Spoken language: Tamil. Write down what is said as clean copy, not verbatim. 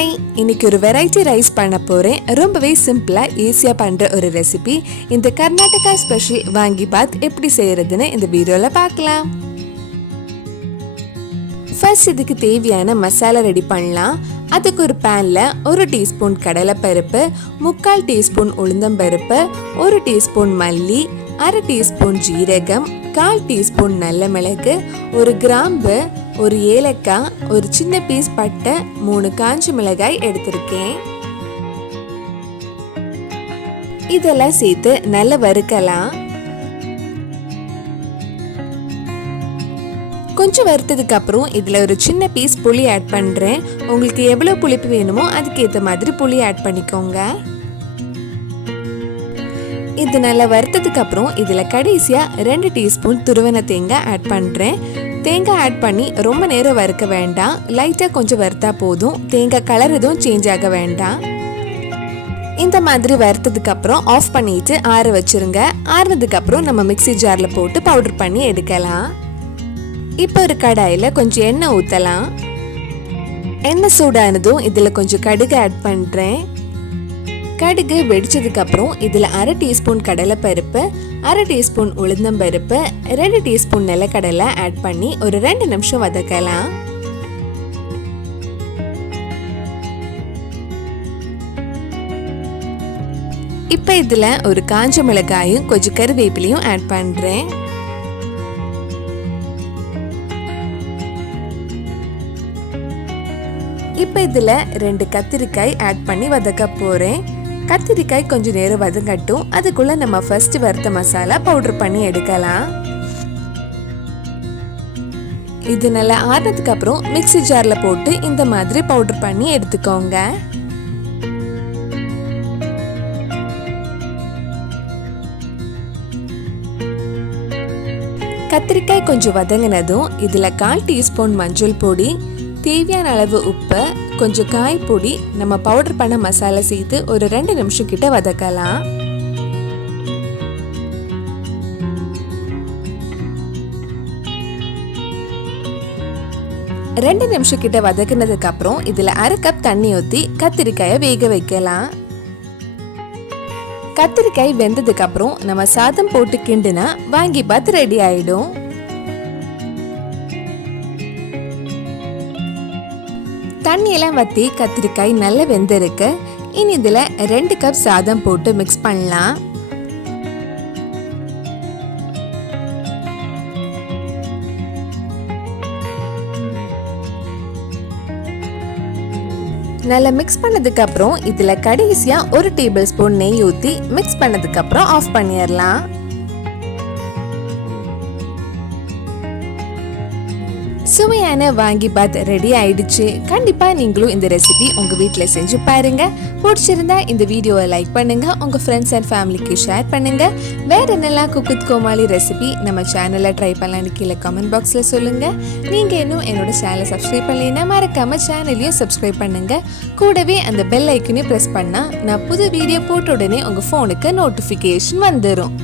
ஹாய், இன்னைக்கு ஒரு வெரைட்டி ரைஸ் பண்ண போறேன். ரொம்பவே சிம்பிளா ஈஸியா பண்ற ஒரு ரெசிபி. இந்த கர்நாடகா ஸ்பெஷல் வாங்கி பாத் எப்படி செய்யறதுன்னு இந்த வீடியோல பார்க்கலாம். ஃபர்ஸ்ட் இதுக்கு தேவையான மசாலா ரெடி பண்ணலாம். அதுக்கு ஒரு பேன்ல 1 டீஸ்பூன் கடலைப்பருப்பு, 3/4 டீஸ்பூன் உளுந்தம்பருப்பு, 1 டீஸ்பூன் மல்லி, 1/2 டீஸ்பூன் ஜீரகம், 1/4 டீஸ்பூன் நல்ல மிளகு, 1 கிராம்பு, 1 ஏலக்காய், ஒரு சின்ன பீஸ் பட்டை, 3 காஞ்ச மிளகாய் எடுத்திருக்கேன். இதெல்லாம் சேர்த்து நல்லா வறுக்கலாம். கொஞ்சம் வறுத்ததுக்கு அப்புறம் இதுல ஒரு சின்ன பீஸ் புளி ஆட் பண்றேன். உங்களுக்கு எவ்வளவு புளிப்பு வேணுமோ அதுக்கு ஏற்ற மாதிரி புளி ஆட் பண்ணிக்கோங்க. இது நல்லா வறுத்ததுக்கு அப்புறம் இதுல கடைசியா 2 டீஸ்பூன் துருவன தேங்காய் ஆட் பண்றேன். தேங்காய் ஆட் பண்ணி ரொம்ப நேரம் வறுக்க வேண்டாம். லைட்டா கொஞ்சம் வறுத்தா போதும். தேங்காய் கலர் எதுவும் சேஞ்ச் ஆக வேண்டாம். இந்த மாதிரி வறுத்ததுக்கு அப்புறம் ஆஃப் பண்ணிட்டு ஆற வச்சிருங்க. ஆறுனதுக்கு அப்புறம் நம்ம மிக்ஸி ஜார்ல போட்டு பவுடர் பண்ணி எடுக்கலாம். இப்போ ஒரு கடாயில கொஞ்சம் எண்ணெய் ஊத்தலாம். எண்ணெய் சூடானதும் இதுல கொஞ்சம் கடுகு ஆட் பண்றேன். கடுகு வெடிச்சதுக்கு அப்புறம் இதுல 1/2 டீஸ்பூன் கடலைப்பருப்பு, 1/2 டீஸ்பூன் உளுந்தம்பருப்பு, 2 டீஸ்பூன் நிலக்கடலை ஆட் பண்ணி ஒரு 2 நிமிஷம் வதக்கலாம். இப்ப இதுல ஒரு காஞ்ச மிளகாயும் கொஞ்சம் கருவேப்பிலையும் ஆட் பண்றேன். இப்ப இதுல 2 கத்திரிக்காய் ஆட் பண்ணி வதக்க போறேன். கத்திரிக்காய் கொஞ்சம் நேரம் வதங்கட்டும். அதுக்குள்ள நம்ம ஃபர்ஸ்ட் வறுத்த மசாலா பவுடர் பண்ணி எடுக்கலாம். இது நல்லா ஆறுனதுக்கு அப்புறம் மிக்ஸி ஜார்ல போட்டு இந்த மாதிரி பவுடர் பண்ணி எடுத்துக்கோங்க. கத்திரிக்காய் கொஞ்சம் வதங்கினதும் இதுல 1/4 டீஸ்பூன் மஞ்சள் பொடி, தேவையான அளவு உப்பு, கொஞ்சம் காய் பொடி, நம்ம பவுடர் பண்ண மசாலா சேர்த்து ஒரு 2 நிமிஷம் கிட்ட வதக்கலாம். ரெண்டு நிமிஷம் கிட்ட வதக்கினதுக்கு அப்புறம் இதுல 1/2 கப் தண்ணி ஊத்தி கத்திரிக்காயை வேக வைக்கலாம். கத்திரிக்காய் வெந்ததுக்கு அப்புறம் நம்ம சாதம் போட்டு கிண்டுனா வாங்கி பாத் ரெடி ஆயிடும். தண்ணியெல்லாம் வத்தி கத்திரிக்காய் நல்லா வெந்திருக்கு. இனி இதுல 2 கப் சாதம் போட்டு மிக்ஸ் பண்ணலாம். நல்லா மிக்ஸ் பண்ணதுக்கு அப்புறம் இதுல கடைசியா 1 டேபிள் ஸ்பூன் நெய் ஊத்தி மிக்ஸ் பண்ணதுக்கு அப்புறம் ஆஃப் பண்ணிடலாம். சுவையான வாங்கி பாத் ரெடி ஆயிடுச்சு. கண்டிப்பா நீங்களும் இந்த ரெசிபி உங்க வீட்ல செஞ்சு பாருங்க. பிடிச்சிருந்தா இந்த வீடியோவை லைக் பண்ணுங்க, உங்க ஃப்ரெண்ட்ஸ் அண்ட் ஃபேமிலிக்கு ஷேர் பண்ணுங்க. வேற என்னெல்லாம் குக்கு வித் கோமாளி ரெசிபி நம்ம சேனல்ல ட்ரை பண்ணலாம்னு கீழே கமெண்ட் பாக்ஸ்ல சொல்லுங்க. நீங்க இன்னும் என்னோட சேனலை சப்ஸ்கிரைப் பண்ணலைன்னா மறக்காம சேனலையும் சப்ஸ்கிரைப் பண்ணுங்க. கூடவே அந்த பெல் ஐக்கனையும் பிரஸ் பண்ணா நான் புது வீடியோ போட்ட உடனே உங்க போனுக்கு நோட்டிபிகேஷன் வந்துடும்.